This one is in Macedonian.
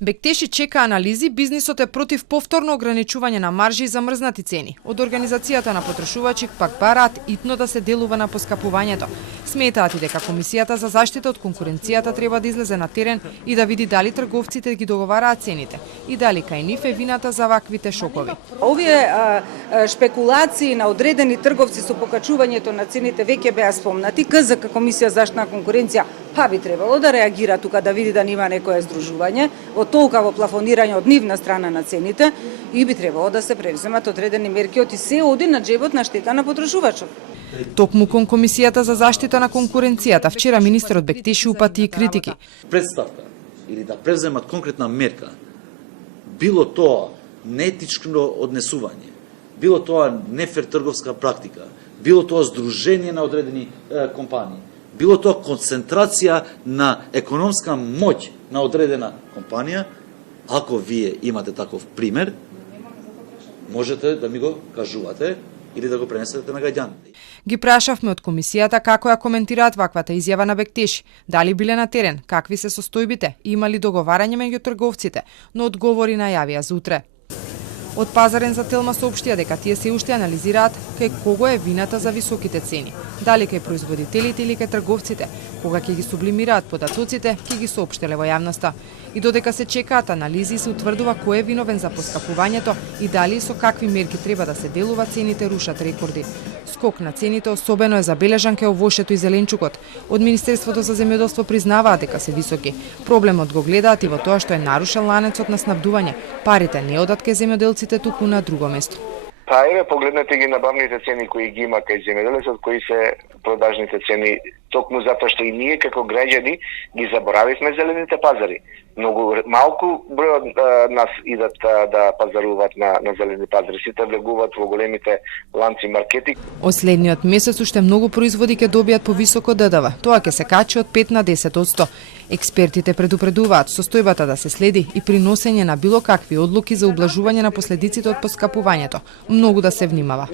Бектеши чека анализи, бизнисот е против повторно ограничување на маржи и замрзнати цени. Од Организацијата на потрошувачи пак бараат итно да се делува на поскапувањето. Сметаат и дека Комисијата за заштита од конкуренцијата треба да излезе на терен и да види дали трговците ги договараат цените и дали кај нив е вината за ваквите шокови. Овие шпекулации на одредени трговци со покачувањето на цените веќе беа спомнати. КЗК, Комисија за заштита на конкуренција, би требало да реагира тука, да види да нема некое здружување од толкаво плафонирање од нивна страна на цените и би требало да се преземат одредени мерки од и се оди на джебот на штета на потрошувачот. Токму кон Комисијата за заштита на конкуренцијата вчера министерот Бектеши упати и критики. Представка или да преземат конкретна мерка, било тоа неетично однесување, било тоа нефер трговска практика, било тоа здружение на одредени компании, било тоа концентрација на економска моќ на одредена компанија, ако вие имате таков пример, можете да ми го кажувате или да го пренесете на граѓаните. Ги прашавме од Комисијата како ја коментираат ваквата изјава на Бектеши, дали биле на терен, какви се состојбите, има ли договарање меѓу трговците, но одговори најавија за утре. Од Пазарен за Телма соопштија дека тие се уште анализираат кај кого е вината за високите цени. Дали кај производителите или кај трговците, кога ќе ги сублимираат податоците, ќе ги соопштеле во јавноста. И додека се чекаат анализи, се утврдува кој е виновен за поскапувањето и дали со какви мерки треба да се делува, цените рушат рекорди. Скок на цените особено е забележан кај овошето и зеленчукот. Од Министерството за земјоделство признаваат дека се високи. Проблемот го гледаат и во тоа што е нарушен ланецот на снабдување. Парите не одат кај земјоделците, туку на друго место. Погледнете ги набавните цени кои ги има кај земјоделецот, кои се продажните цени, токму затоа што и ние како граѓани ги заборавивме зелените пазари. Многу малку број од нас идат да пазаруваат на зелени пазари, сите влегуваат во големите ланци маркети. Од следниот месец уште многу производи ќе добијат повисоко ДДВ. Тоа ќе се качи од 5 на 10%. Експертите предупредуваат состојбата да се следи и при носење на било какви одлуки за ублажување на последиците од поскапувањето. Многу да се внимава.